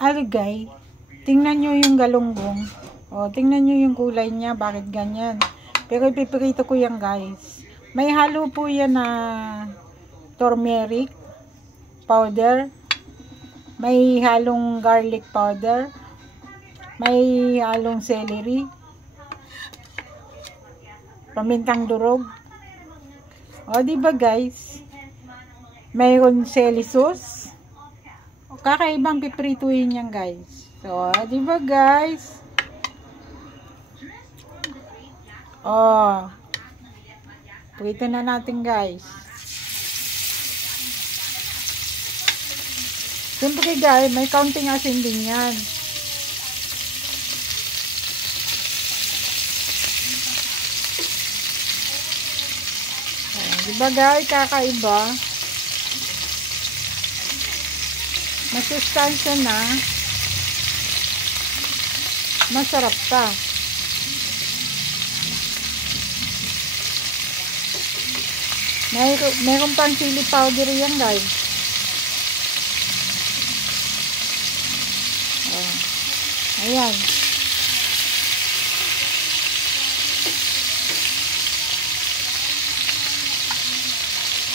algay. Tingnan nyo yung galunggong. O, tingnan nyo yung kulay niya. Bakit ganyan? Pero ipipirito ko yan, guys. May halo po yan na turmeric powder. May halong garlic powder. May halong celery. Pamintang durog. O, diba guys? Mayroon chili sauce. O, kakaibang piprituin yan, guys. So, diba guys? O, prito na natin, guys. Siyempre, guys, may kaunting asin din yan. Diba guys, kakaiba. Masustansya na. Masarap pa. Meron pang chili powder yan, guys. Oh. Ayan.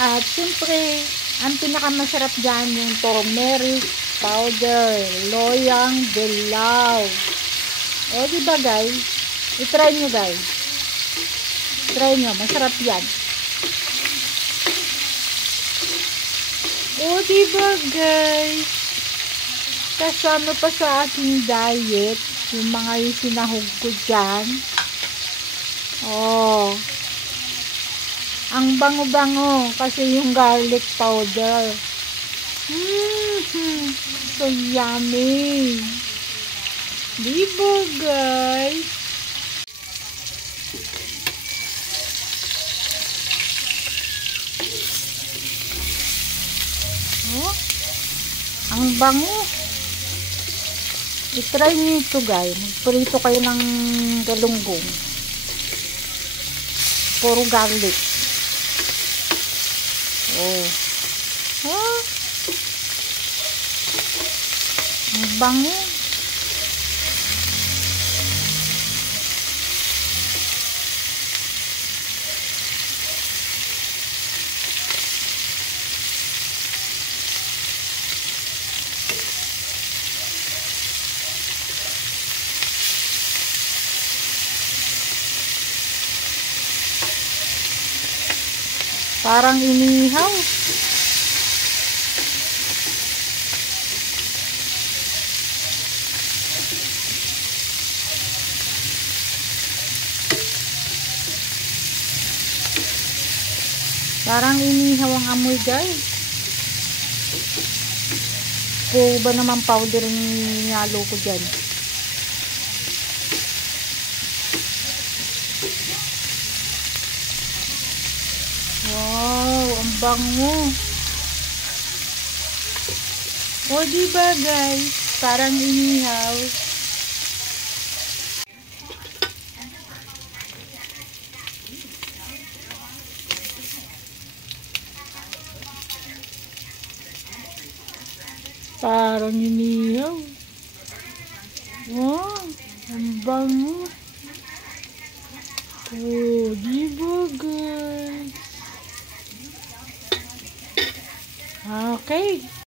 At siyempre, ang pinakamasarap dyan yung turmeric powder, loyang dilaw. O, diba guys? I-try nyo, guys. Try nyo, masarap yan. O, diba guys? Kasama pa sa aking diet yung mga isinahog ko dyan. Oh. Ang bango-bango kasi yung garlic powder. So yummy. Diba guys? Oh, ang bango. I-try nyo ito guys. Magprito kayo ng galunggong. Puro garlic. Oh. Ah. Ang bango. Parang inihaw. Parang inihaw ang amoy guys. Puro ba naman powder yung nihalo ko dyan? Wow, ang bango. O diba guys? Parang inihaw. Parang inihaw. Wow, ang bango. Oh, diba guys? Okay.